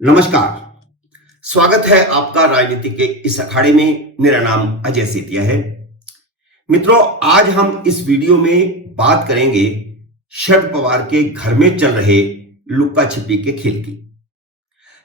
नमस्कार। स्वागत है आपका राजनीति के इस अखाड़े में। मेरा नाम अजय सेतिया है। मित्रों, आज हम इस वीडियो में बात करेंगे शरद पवार के घर में चल रहे लुक्का छिपी के खेल की।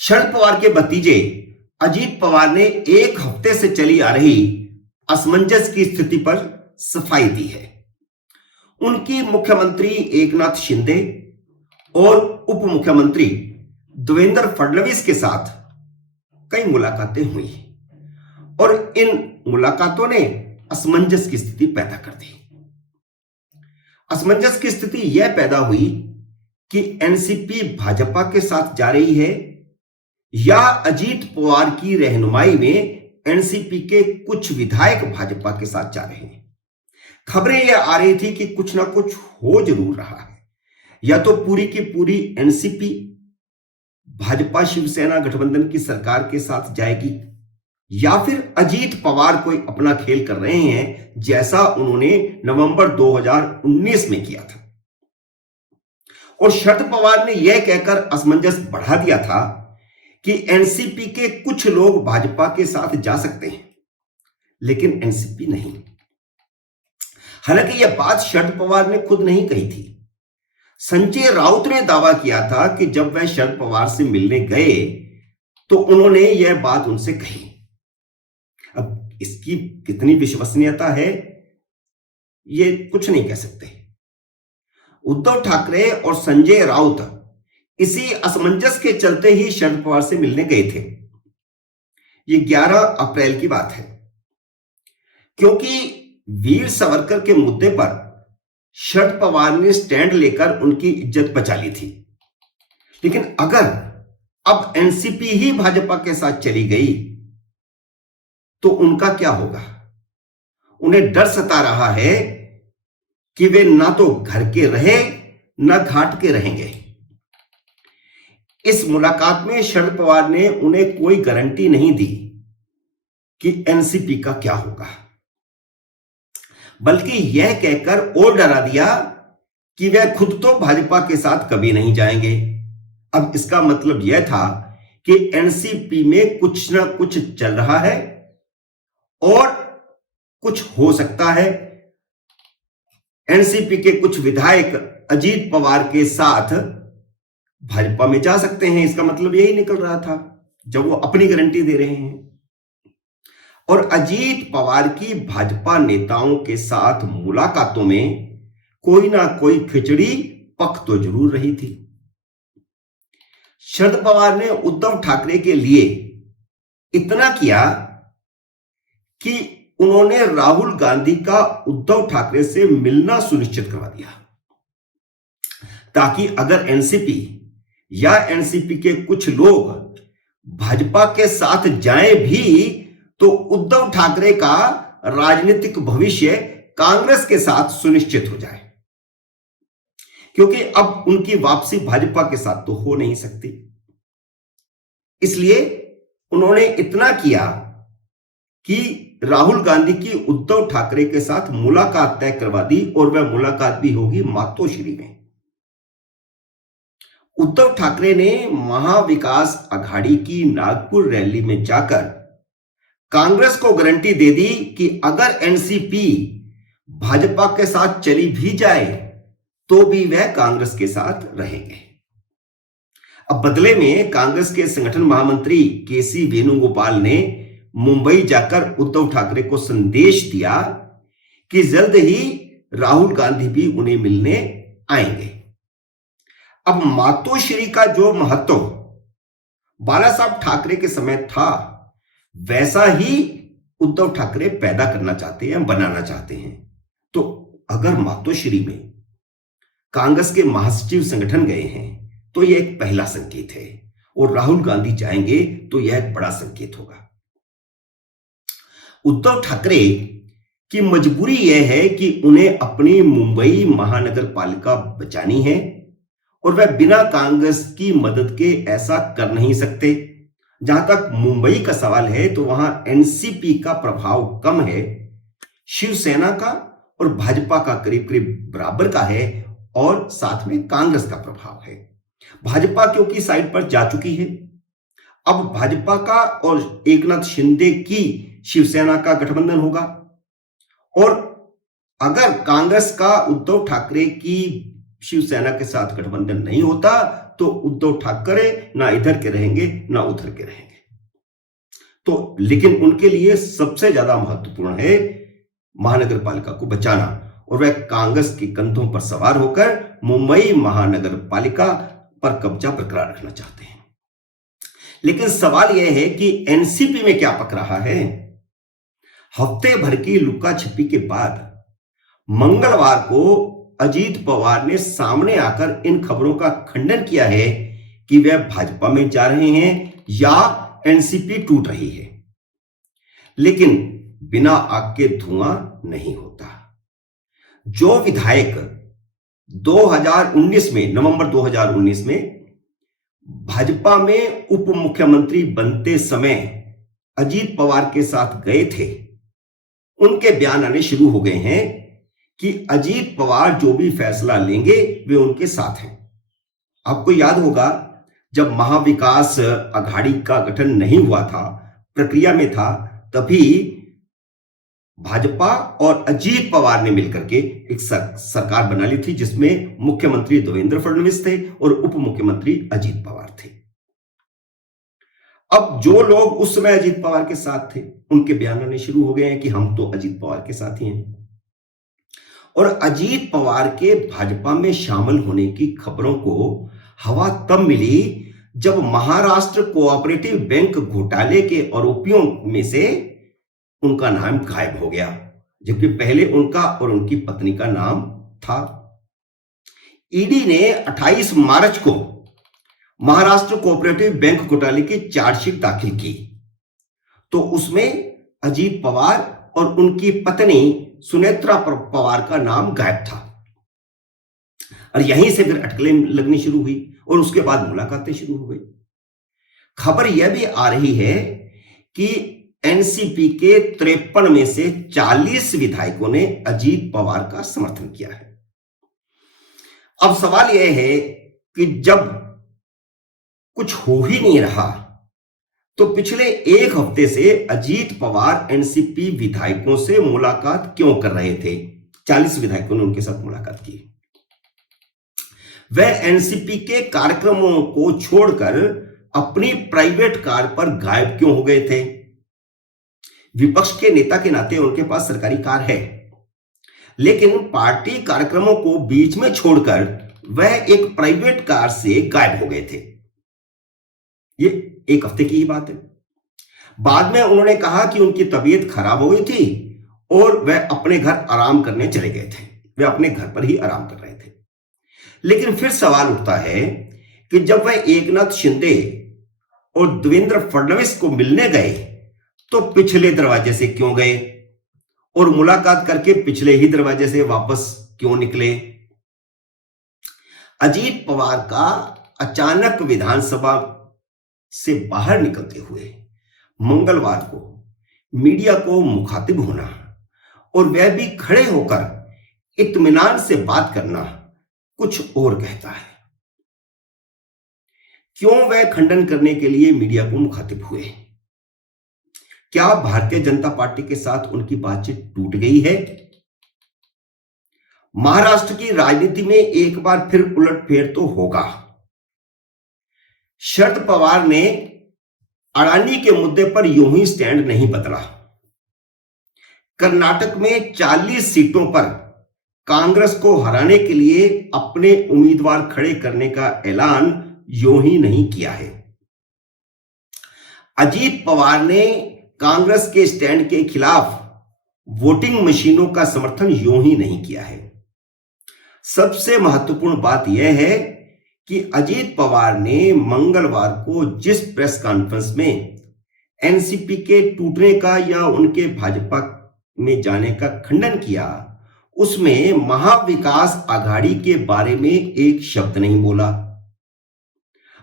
शरद पवार के भतीजे अजीत पवार ने एक हफ्ते से चली आ रही असमंजस की स्थिति पर सफाई दी है। उनकी मुख्यमंत्री एकनाथ शिंदे और उप मुख्यमंत्री देवेंद्र फडणवीस के साथ कई मुलाकातें हुई और इन मुलाकातों ने असमंजस की स्थिति पैदा कर दी। असमंजस की स्थिति यह पैदा हुई कि एनसीपी भाजपा के साथ जा रही है या अजीत पवार की रहनुमाई में एनसीपी के कुछ विधायक भाजपा के साथ जा रहे हैं। खबरें यह आ रही थी कि कुछ ना कुछ हो जरूर रहा है। या तो पूरी की पूरी एनसीपी भाजपा शिवसेना गठबंधन की सरकार के साथ जाएगी या फिर अजीत पवार कोई अपना खेल कर रहे हैं, जैसा उन्होंने नवंबर 2019 में किया था। और शरद पवार ने यह कहकर असमंजस बढ़ा दिया था कि एनसीपी के कुछ लोग भाजपा के साथ जा सकते हैं लेकिन एनसीपी नहीं। हालांकि यह बात शरद पवार ने खुद नहीं कही थी। संजय राउत ने दावा किया था कि जब वह शरद पवार से मिलने गए तो उन्होंने यह बात उनसे कही। अब इसकी कितनी विश्वसनीयता है ये कुछ नहीं कह सकते। उद्धव ठाकरे और संजय राउत इसी असमंजस के चलते ही शरद पवार से मिलने गए थे। ये 11 अप्रैल की बात है, क्योंकि वीर सावरकर के मुद्दे पर शरद पवार ने स्टैंड लेकर उनकी इज्जत बचा ली थी। लेकिन अगर अब एनसीपी ही भाजपा के साथ चली गई तो उनका क्या होगा? उन्हें डर सता रहा है कि वे ना तो घर के रहे ना घाट के रहेंगे। इस मुलाकात में शरद पवार ने उन्हें कोई गारंटी नहीं दी कि एनसीपी का क्या होगा, बल्कि यह कहकर और डरा दिया कि वह खुद तो भाजपा के साथ कभी नहीं जाएंगे। अब इसका मतलब यह था कि एनसीपी में कुछ ना कुछ चल रहा है और कुछ हो सकता है। एनसीपी के कुछ विधायक अजीत पवार के साथ भाजपा में जा सकते हैं। इसका मतलब यही निकल रहा था जब वो अपनी गारंटी दे रहे हैं। और अजीत पवार की भाजपा नेताओं के साथ मुलाकातों में कोई ना कोई खिचड़ी पक तो जरूर रही थी। शरद पवार ने उद्धव ठाकरे के लिए इतना किया कि उन्होंने राहुल गांधी का उद्धव ठाकरे से मिलना सुनिश्चित करवा दिया, ताकि अगर एनसीपी या एनसीपी के कुछ लोग भाजपा के साथ जाएं भी तो उद्धव ठाकरे का राजनीतिक भविष्य कांग्रेस के साथ सुनिश्चित हो जाए, क्योंकि अब उनकी वापसी भाजपा के साथ तो हो नहीं सकती। इसलिए उन्होंने इतना किया कि राहुल गांधी की उद्धव ठाकरे के साथ मुलाकात तय करवा दी और वह मुलाकात भी होगी मातोश्री में। उद्धव ठाकरे ने महाविकास अघाड़ी की नागपुर रैली में जाकर कांग्रेस को गारंटी दे दी कि अगर एनसीपी भाजपा के साथ चली भी जाए तो भी वह कांग्रेस के साथ रहेंगे। अब बदले में कांग्रेस के संगठन महामंत्री केसी वेणुगोपाल ने मुंबई जाकर उद्धव ठाकरे को संदेश दिया कि जल्द ही राहुल गांधी भी उन्हें मिलने आएंगे। अब मातोश्री का जो महत्व बाला साहब ठाकरे के समय था, वैसा ही उद्धव ठाकरे पैदा करना चाहते हैं, बनाना चाहते हैं। तो अगर मातोश्री में कांग्रेस के महासचिव संगठन गए हैं तो यह एक पहला संकेत है, और राहुल गांधी जाएंगे तो यह एक बड़ा संकेत होगा। उद्धव ठाकरे की मजबूरी यह है कि उन्हें अपनी मुंबई महानगर पालिका बचानी है और वह बिना कांग्रेस की मदद के ऐसा कर नहीं सकते। जहां तक मुंबई का सवाल है तो वहां एनसीपी का प्रभाव कम है, शिवसेना का और भाजपा का करीब करीब बराबर का है, और साथ में कांग्रेस का प्रभाव है। भाजपा क्योंकि साइड पर जा चुकी है, अब भाजपा का और एकनाथ शिंदे की शिवसेना का गठबंधन होगा, और अगर कांग्रेस का उद्धव ठाकरे की शिवसेना के साथ गठबंधन नहीं होता तो उद्धव ठाकरे ना इधर के रहेंगे ना उधर के रहेंगे। तो लेकिन उनके लिए सबसे ज्यादा महत्वपूर्ण है महानगर पालिका को बचाना, और वह कांग्रेस के कंधों पर सवार होकर मुंबई महानगर पालिका पर कब्जा बरकरार रखना चाहते हैं। लेकिन सवाल यह है कि एनसीपी में क्या पक रहा है। हफ्ते भर की लुका छिपी के बाद मंगलवार को अजीत पवार ने सामने आकर इन खबरों का खंडन किया है कि वे भाजपा में जा रहे हैं या एनसीपी टूट रही है। लेकिन बिना आग के धुआं नहीं होता। जो विधायक 2019 में, नवंबर 2019 में भाजपा में उप मुख्यमंत्री बनते समय अजीत पवार के साथ गए थे, उनके बयान आने शुरू हो गए हैं कि अजीत पवार जो भी फैसला लेंगे वे उनके साथ हैं। आपको याद होगा जब महाविकास अघाड़ी का गठन नहीं हुआ था, प्रक्रिया में था, तभी भाजपा और अजीत पवार ने मिलकर के एक सरकार बना ली थी जिसमें मुख्यमंत्री देवेंद्र फडणवीस थे और उप मुख्यमंत्री अजीत पवार थे। अब जो लोग उस समय अजीत पवार के साथ थे उनके बयान आने शुरू हो गए हैं कि हम तो अजीत पवार के साथ ही हैं। और अजीत पवार के भाजपा में शामिल होने की खबरों को हवा तब मिली जब महाराष्ट्र कोऑपरेटिव बैंक घोटाले के आरोपियों में से उनका नाम गायब हो गया, जबकि पहले उनका और उनकी पत्नी का नाम था। ईडी ने 28 मार्च को महाराष्ट्र कोऑपरेटिव बैंक घोटाले की चार्जशीट दाखिल की, तो उसमें अजीत पवार और उनकी पत्नी सुनेत्रा पवार का नाम गायब था। और यहीं से फिर अटकलें लगनी शुरू हुई और उसके बाद मुलाकातें शुरू हो गई। खबर यह भी आ रही है कि एनसीपी के 53 में से 40 विधायकों ने अजीत पवार का समर्थन किया है। अब सवाल यह है कि जब कुछ हो ही नहीं रहा तो पिछले एक हफ्ते से अजीत पवार एनसीपी विधायकों से मुलाकात क्यों कर रहे थे। 40 विधायकों ने उनके साथ मुलाकात की। वह एनसीपी के कार्यक्रमों को छोड़कर अपनी प्राइवेट कार पर गायब क्यों हो गए थे। विपक्ष के नेता के नाते उनके पास सरकारी कार है, लेकिन पार्टी कार्यक्रमों को बीच में छोड़कर वह एक प्राइवेट कार से गायब हो गए थे। ये एक हफ्ते की ही बात है। बाद में उन्होंने कहा कि उनकी तबीयत खराब हो गई थी और वह अपने घर आराम करने चले गए थे। वे अपने घर पर ही आराम कर रहे थे। लेकिन फिर सवाल उठता है कि जब वह एकनाथ शिंदे और देवेंद्र फडणवीस को मिलने गए तो पिछले दरवाजे से क्यों गए और मुलाकात करके पिछले ही दरवाजे से वापस क्यों निकले। अजीत पवार का अचानक विधानसभा से बाहर निकलते हुए मंगलवार को मीडिया को मुखातिब होना और वह भी खड़े होकर इत्मीनान से बात करना कुछ और कहता है। क्यों वह खंडन करने के लिए मीडिया को मुखातिब हुए। क्या भारतीय जनता पार्टी के साथ उनकी बातचीत टूट गई है। महाराष्ट्र की राजनीति में एक बार फिर उलटफेर तो होगा। शरद पवार ने अडानी के मुद्दे पर यूं ही स्टैंड नहीं बदला। कर्नाटक में 40 सीटों पर कांग्रेस को हराने के लिए अपने उम्मीदवार खड़े करने का ऐलान यूं ही नहीं किया है। अजीत पवार ने कांग्रेस के स्टैंड के खिलाफ वोटिंग मशीनों का समर्थन यूं ही नहीं किया है। सबसे महत्वपूर्ण बात यह है कि अजीत पवार ने मंगलवार को जिस प्रेस कॉन्फ्रेंस में एनसीपी के टूटने का या उनके भाजपा में जाने का खंडन किया, उसमें महाविकास अघाड़ी के बारे में एक शब्द नहीं बोला,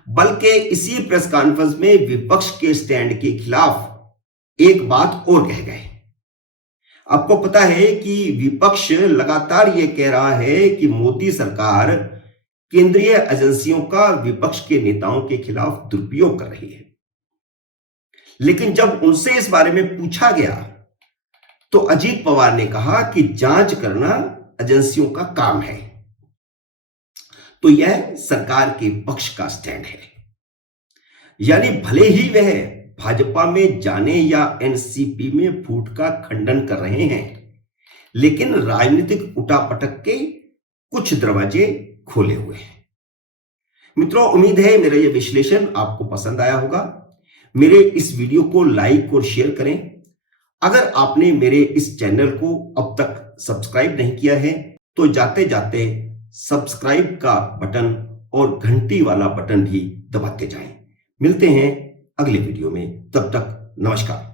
बल्कि इसी प्रेस कॉन्फ्रेंस में विपक्ष के स्टैंड के खिलाफ एक बात और कह गए। आपको पता है कि विपक्ष लगातार यह कह रहा है कि मोदी सरकार केंद्रीय एजेंसियों का विपक्ष के नेताओं के खिलाफ दुरुपयोग कर रही है। लेकिन जब उनसे इस बारे में पूछा गया तो अजीत पवार ने कहा कि जांच करना एजेंसियों का काम है। तो यह सरकार के पक्ष का स्टैंड है। यानी भले ही वह भाजपा में जाने या एनसीपी में फूट का खंडन कर रहे हैं, लेकिन राजनीतिक उठापटक के कुछ दरवाजे खोले हुए हैं। मित्रों, उम्मीद है मेरा यह विश्लेषण आपको पसंद आया होगा। मेरे इस वीडियो को लाइक और शेयर करें। अगर आपने मेरे इस चैनल को अब तक सब्सक्राइब नहीं किया है तो जाते जाते सब्सक्राइब का बटन और घंटी वाला बटन भी दबाते जाएं। मिलते हैं अगले वीडियो में, तब तक नमस्कार।